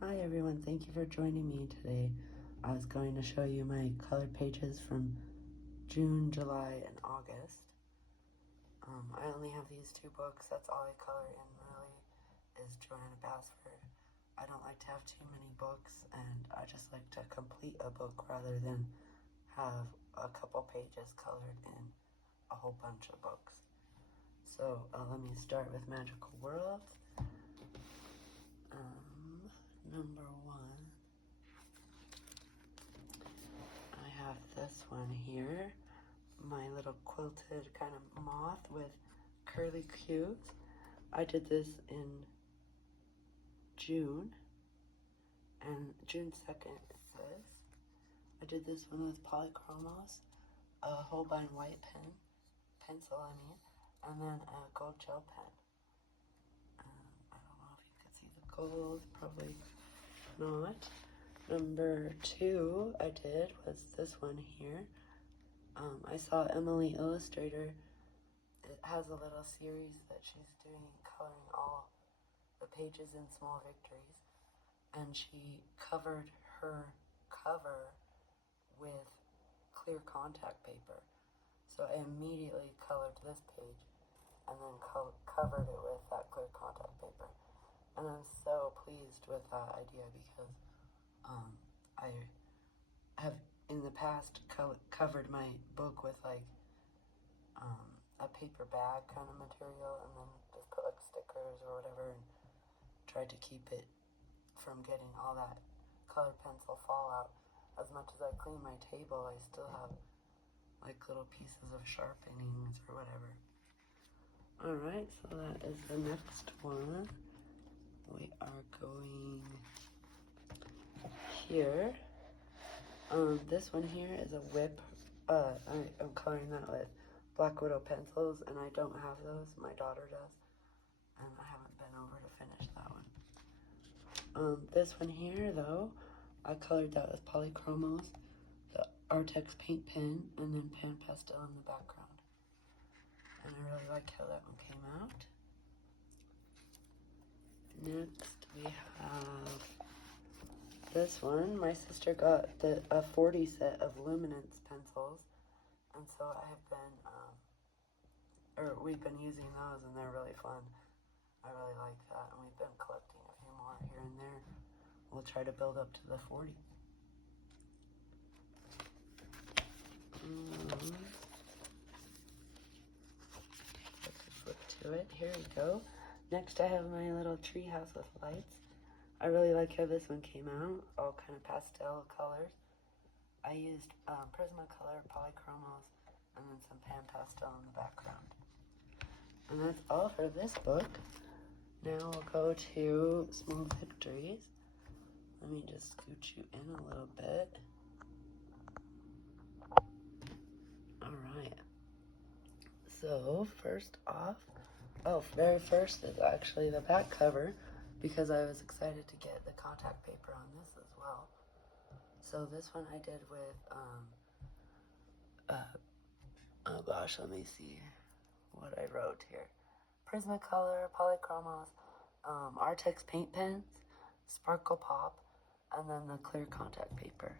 Hi everyone, thank you for joining me today. I was going to show you my colored pages from June, July, and August. I only have these two books, that's all I color in really, is Joanna Basford. I don't like to have too many books, and I just like to complete a book rather than have a couple pages colored in a whole bunch of books. So let me start with Magical World. Number one, I have this one here, my little quilted kind of moth with curly cues. I did this in June, and June 2nd is this. I did this one with Polychromos, a Holbein white pencil, and then a gold gel pen. I don't know if you can see the gold, probably not. Number two I did was this one here. I saw Emily Illustrator. It has a little series that she's doing, coloring all the pages in Small Victories, and she covered her cover with clear contact paper. So I immediately colored this page and then covered it with that clear contact paper. And I'm so pleased with that idea because I have in the past covered my book with like a paper bag kind of material and then just put like stickers or whatever and tried to keep it from getting all that colored pencil fallout. As much as I clean my table, I still have like little pieces of sharpenings or whatever. Alright, so that is the next one. We are going here. This one here is a whip. I'm coloring that with Black Widow pencils, and I don't have those. My daughter does, and I haven't been over to finish that one. This one here, though, I colored that with Polychromos, the Artex paint pen, and then Pan Pastel in the background. And I really like how that one came out. Next, we have this one. My sister got a 40 set of luminance pencils, and so I have been, we've been using those, and they're really fun. I really like that, and we've been collecting a few more here and there. We'll try to build up to the 40. Flip to it. Here we go. Next, I have my little tree house with lights. I really like how this one came out, all kind of pastel colors. I used Prismacolor, Polychromos, and then some Pan Pastel in the background. And that's all for this book. Now we'll go to Small Victories. Let me just scooch you in a little bit. Alright. So, first off, very first is actually the back cover, because I was excited to get the contact paper on this as well. So this one I did with, oh gosh, let me see what I wrote here. Prismacolor, Polychromos, Artex paint pens, Sparkle Pop, and then the clear contact paper.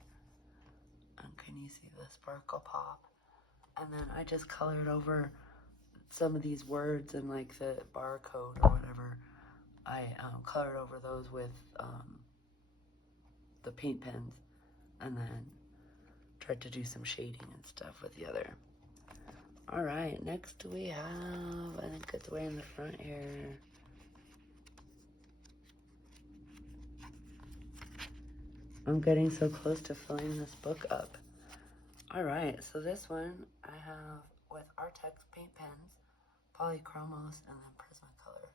And can you see the Sparkle Pop? And then I just colored over some of these words and like the barcode or whatever. I colored over those with the paint pens, and then tried to do some shading and stuff with the other. Alright, next we have, I think it's way in the front here. I'm getting so close to filling this book up. Alright, so this one I have with Artex paint pens, Polychromos, and then Prismacolor.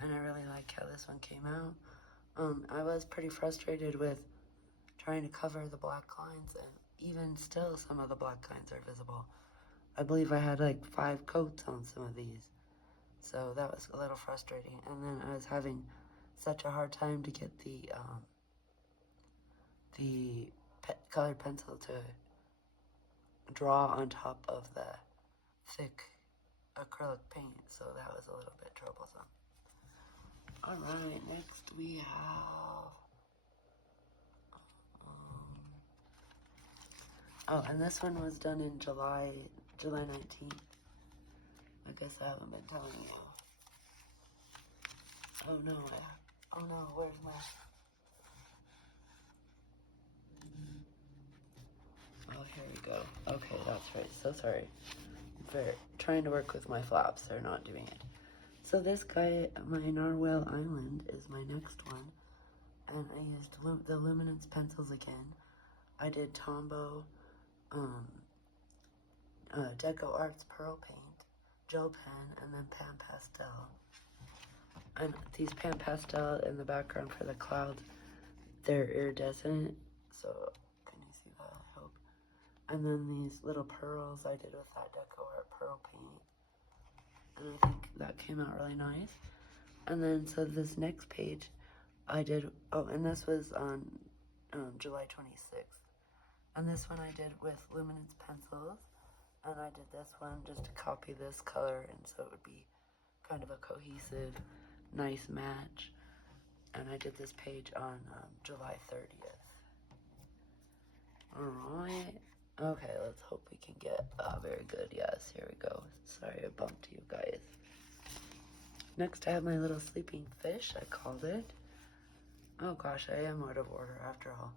And I really like how this one came out. I was pretty frustrated with trying to cover the black lines, and even still some of the black lines are visible. I believe I had like 5 coats on some of these, so that was a little frustrating. And then I was having such a hard time to get the colored pencil to draw on top of the thick acrylic paint, so that was a little bit troublesome. Alright, next we have Oh, and this one was done in July 19th. I guess I haven't been telling you. Oh no, where's my... Oh, here we go. Okay, that's right. So sorry. Trying to work with my flaps. They're not doing it. So this guy, my Narwhal Island, is my next one. And I used the Luminance pencils again. I did Tombow, Deco Arts Pearl Paint, Gel Pen, and then Pan Pastel. And these Pan Pastel in the background for the clouds, they're iridescent. So, can you see that? I hope. And then these little pearls I did with that Deco Art Pearl Paint. And I think that came out really nice. And then, so this next page, I did, oh, and this was on July 26th. And this one I did with Luminance pencils. And I did this one just to copy this color, and so it would be kind of a cohesive, nice match. And I did this page on July 30th. Alright. Okay, let's hope we can get, very good. Yes, here we go. Sorry I bumped you guys. Next I have my little sleeping fish, I called it. Oh gosh, I am out of order after all.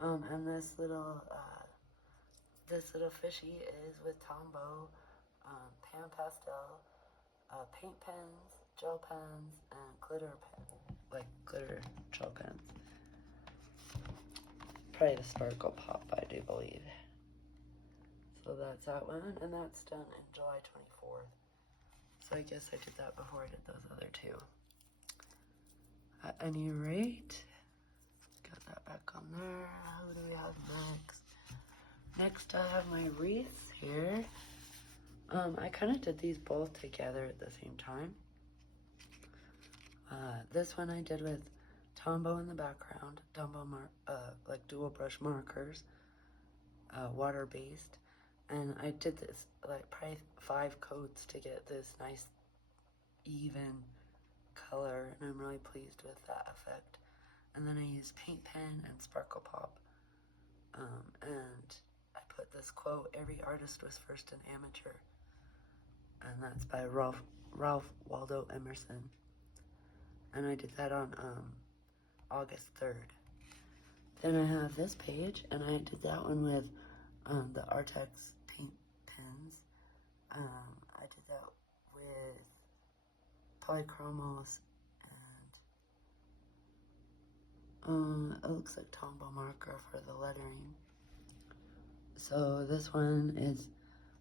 And this little fishy is with Tombow, Pan Pastel, paint pens, gel pens, and glitter gel pens. Probably the Sparkle Pop, I do believe. So that's that one, and that's done in July 24th. So I guess I did that before I did those other two. At any rate, got that back on there. Who do we have next? Next I have my wreaths here. I kind of did these both together at the same time. This one I did with Tombow in the background, like dual brush markers, water-based. And I did this, like, probably 5 coats to get this nice, even color, and I'm really pleased with that effect. And then I used paint pen and Sparkle Pop, and I put this quote, "Every artist was first an amateur," and that's by Ralph Waldo Emerson. And I did that on August 3rd. Then I have this page, and I did that one with the Artex paint pens. I did that with Polychromos and it looks like Tombow marker for the lettering. So this one is,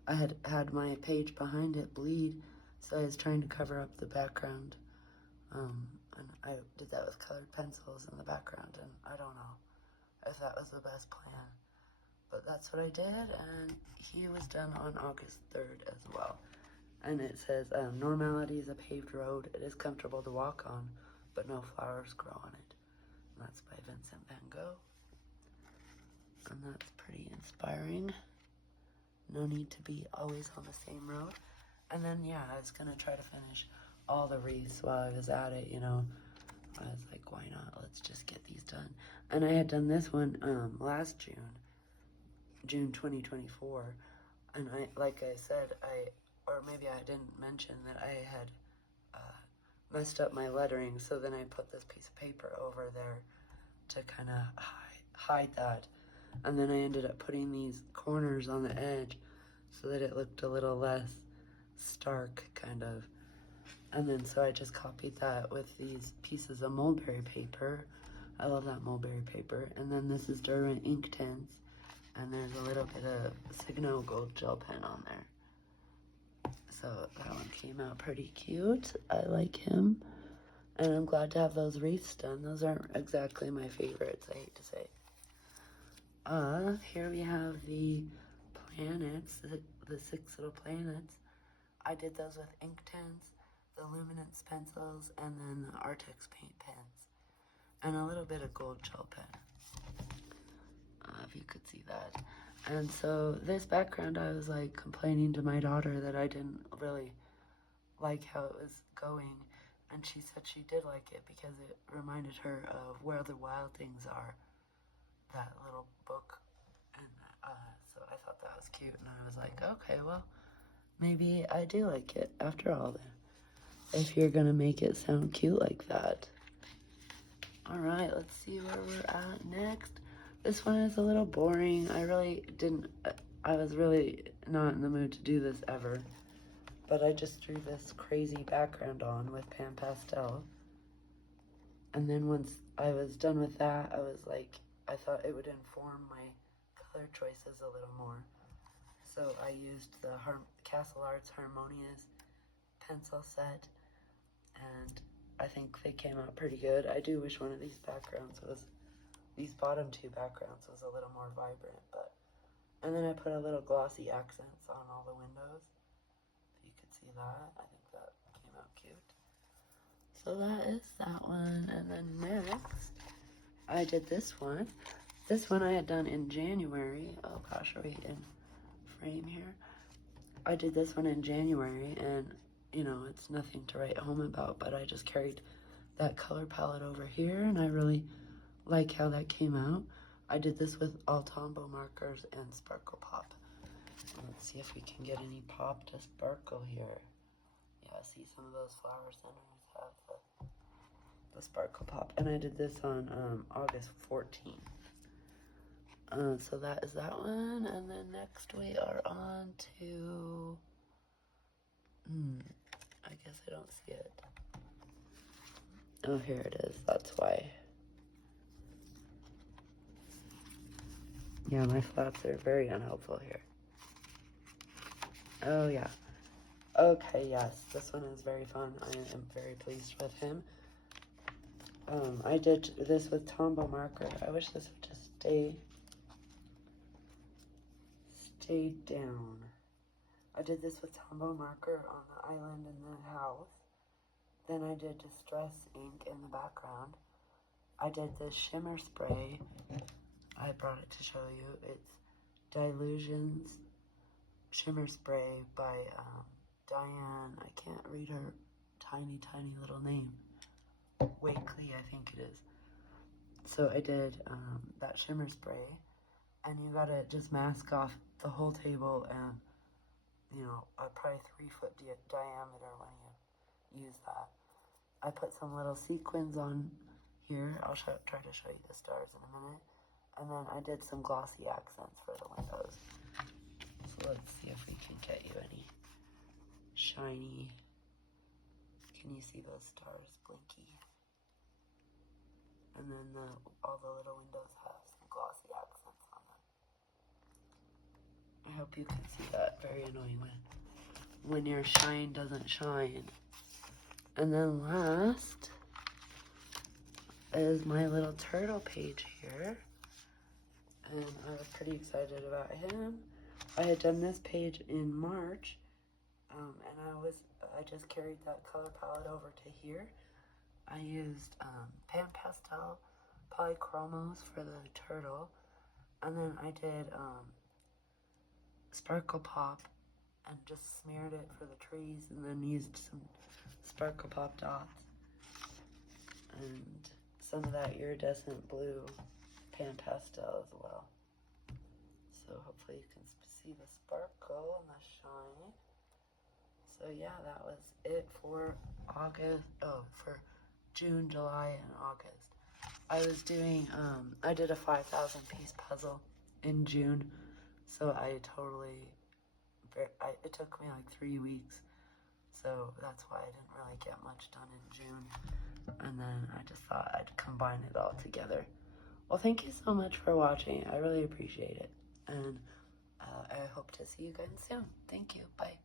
I had my page behind it bleed, so I was trying to cover up the background. And I did that with colored pencils in the background, and I don't know if that was the best plan. But that's what I did, and he was done on August 3rd as well. And it says, "Normality is a paved road. It is comfortable to walk on, but no flowers grow on it." And that's by Vincent van Gogh. And that's pretty inspiring. No need to be always on the same road. And then, yeah, I was going to try to finish all the wreaths while I was at it, you know. I was like, why not? Let's just get these done. And I had done this one last June 2024. And like I said, or maybe I didn't mention that I had messed up my lettering. So then I put this piece of paper over there to kind of hide that. And then I ended up putting these corners on the edge so that it looked a little less stark, kind of. And then so I just copied that with these pieces of mulberry paper. I love that mulberry paper. And then this is Derwent Inktense. And there's a little bit of Signo gold gel pen on there. So that one came out pretty cute. I like him. And I'm glad to have those wreaths done. Those aren't exactly my favorites, I hate to say. Here we have the planets, the 6 little planets. I did those with Inktense, the Luminance pencils, and then the Artex paint pens, and a little bit of gold gel pen, if you could see that. And so this background, I was like complaining to my daughter that I didn't really like how it was going, and she said she did like it because it reminded her of Where the Wild Things Are, that little book. And so So I thought that was cute, and I was like, okay, well, maybe I do like it after all then, if you're gonna make it sound cute like that. All right, let's see where we're at next. This one is a little boring. I was really not in the mood to do this ever, but I just threw this crazy background on with Pan Pastel. And then once I was done with that, I was like, I thought it would inform my color choices a little more. So I used the Castle Arts Harmonious pencil set, and I think they came out pretty good. I do wish one of these bottom two backgrounds was a little more vibrant, but, and then I put a little glossy accents on all the windows. You could see that. I think that came out cute. So that is that one. And then next, I did this one. This one I had done in January. Oh gosh, are we in frame here? I did this one in January, and you know, it's nothing to write home about, but I just carried that color palette over here, and I really like how that came out. I did this with all Tombow markers and Sparkle Pop. Let's see if we can get any pop to sparkle here. Yeah, see some of those flower centers have the Sparkle Pop. And I did this on August 14th. So that is that one. And then next we are on to... I guess I don't see it. Oh, here it is. That's why. Yeah, my flats are very unhelpful here. Oh, yeah. Okay, yes. This one is very fun. I am very pleased with him. I did this with Tombow marker. I wish this would just stay down. I did this with Tombow marker on the island in the house. Then I did Distress ink in the background. I did this shimmer spray. I brought it to show you. It's Dilutions Shimmer Spray by Diane. I can't read her tiny little name. Wakely, I think it is. So I did that shimmer spray, and you gotta just mask off the whole table and, you know, probably 3 foot diameter when you use that. I put some little sequins on here. I'll try to show you the stars in a minute. And then I did some glossy accents for the windows. So let's see if we can get you any shiny. Can you see those stars blinky? And then all the little windows have some glossy accents on them. I hope you can see that. Very annoying when your shine doesn't shine. And then last is my little turtle page here. And I was pretty excited about him. I had done this page in March, and I just carried that color palette over to here. I used Pan Pastel Polychromos for the turtle, and then I did Sparkle Pop and just smeared it for the trees, and then used some Sparkle Pop dots and some of that iridescent blue Pan Pastel as well. So hopefully you can see the sparkle and the shine. So yeah, that was it for for June, July, and August. I was doing, I did a 5,000 piece puzzle in June, so it took me like 3 weeks, so that's why I didn't really get much done in June, and then I just thought I'd combine it all together. Well, thank you so much for watching. I really appreciate it, and I hope to see you guys soon. Thank you. Bye.